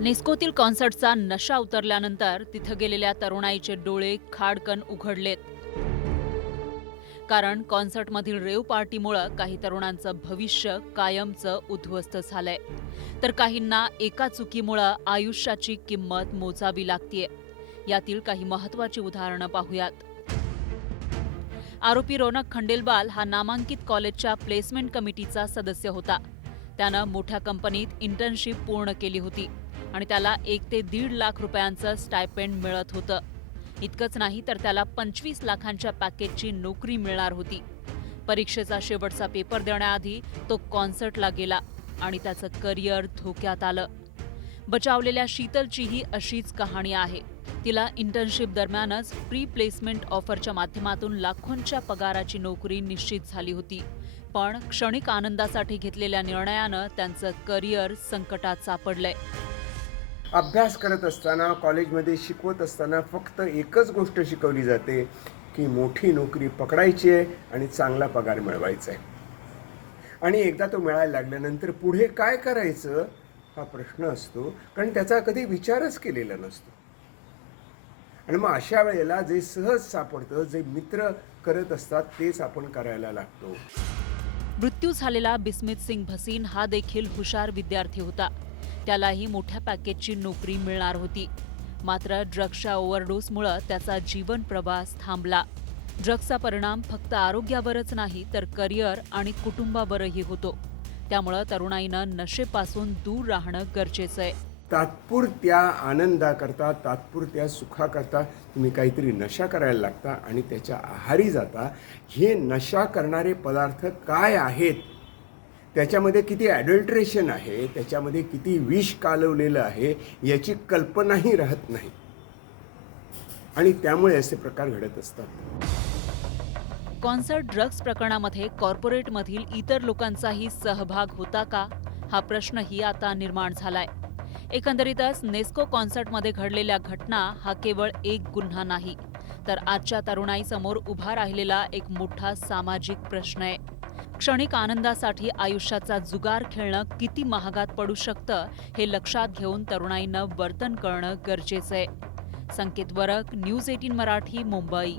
नेस्कोतील कॉन्सर्टचा नशा उतरल्यानंतर तिथं गेलेल्या तरुणाईचे डोळे खाडकन उघडलेत. कारण कॉन्सर्टमधील रेव पार्टीमुळं काही तरुणांचं भविष्य कायमचं उद्ध्वस्त झालंय, तर काहींना एका चुकीमुळं आयुष्याची किंमत मोजावी लागतीये. यातील काही महत्त्वाची उदाहरणं पाहूयात. आरोपी रौनक खंडेलवाल हा नामांकित कॉलेजच्या प्लेसमेंट कमिटीचा सदस्य होता. त्यानं मोठ्या कंपनीत इंटर्नशिप पूर्ण केली होती आणि त्याला 1 ते 1.5 लाख रुपयांचं स्टायपेंड मिळत होतं. इतकंच नाही तर त्याला 25 लाखांच्या पॅकेजची नोकरी मिळणार होती. परीक्षेचा शेवटचा पेपर देण्याआधी तो कॉन्सर्टला गेला आणि त्याचं करिअर धोक्यात आलं. बचावलेल्या शीतलचीही अशीच कहाणी आहे. तिला इंटर्नशिप दरम्यानच प्री प्लेसमेंट ऑफरच्या माध्यमातून लाखोंच्या पगाराची नोकरी निश्चित झाली होती. पण क्षणिक आनंदासाठी घेतलेल्या निर्णयानं त्यांचं करिअर संकटात सापडलंय. अभ्यास करत असताना, कॉलेजमध्ये शिकवत असताना फक्त एकच गोष्ट शिकवली जाते की मोठी नोकरी पकडायची आहे आणि चांगला पगार मिळवायचा आहे. आणि एकदा तो मिळायला लागल्यानंतर पुढे काय करायचं हा प्रश्न असतो, कारण त्याचा कधी विचारच केलेला नसतो. आणि मग अशा वेळेला जे सहज सापडतं, जे मित्र करत असतात तेच आपण करायला लागतो. मृत्यू झालेला बिस्मित सिंग भसीन हा देखील हुशार विद्यार्थी होता. त्यालाही मोठ्या पॅकेजची नोकरी मिळणार होती. मात्र ड्रग्सच्या ओव्हरडोसमुळे त्याचा जीवन प्रवास थांबला. ड्रग्सचा परिणाम फक्त आरोग्यावरच नाही तर करिअर आणि कुटुंबावरही होतो. त्यामुळे तरुणाईनं नशेपासून दूर राहणं गरजेचं आहे. तात्पुरत्या आनंदाकरता, तात्पुरत्या सुखाकरता तुम्ही काहीतरी नशा करायला लागता आणि त्याच्या आहारी जाता. हे नशा करणारे पदार्थ काय आहेत, त्याच्यामध्ये किती ॲडल्ट्रेशन आहे, त्याच्यामध्ये किती विष कालवलेलं आहे याची कल्पनाही राहत नाही. आणि त्यामुळे असे प्रकार घडत असतात. कॉन्सर्ट ड्रग्स प्रकरणामध्ये कॉर्पोरेटमधील इतर लोकांचाही सहभाग होता का, हा प्रश्नही आता निर्माण झालाय. एकंदरीतच नेस्को कॉन्सर्टमध्ये घडलेल्या घटना हा केवळ एक गुन्हा नाही, तर आजच्या तरुणाईसमोर उभा राहिलेला एक मोठा सामाजिक प्रश्न आहे. क्षणिक आनंदासाठी आयुष्याचा जुगार खेळणं किती महागात पडू शकतं हे लक्षात घेऊन तरुणाईनं वर्तन करणं गरजेचं आहे. संकेत वरक, न्यूज 18 मराठी, मुंबई.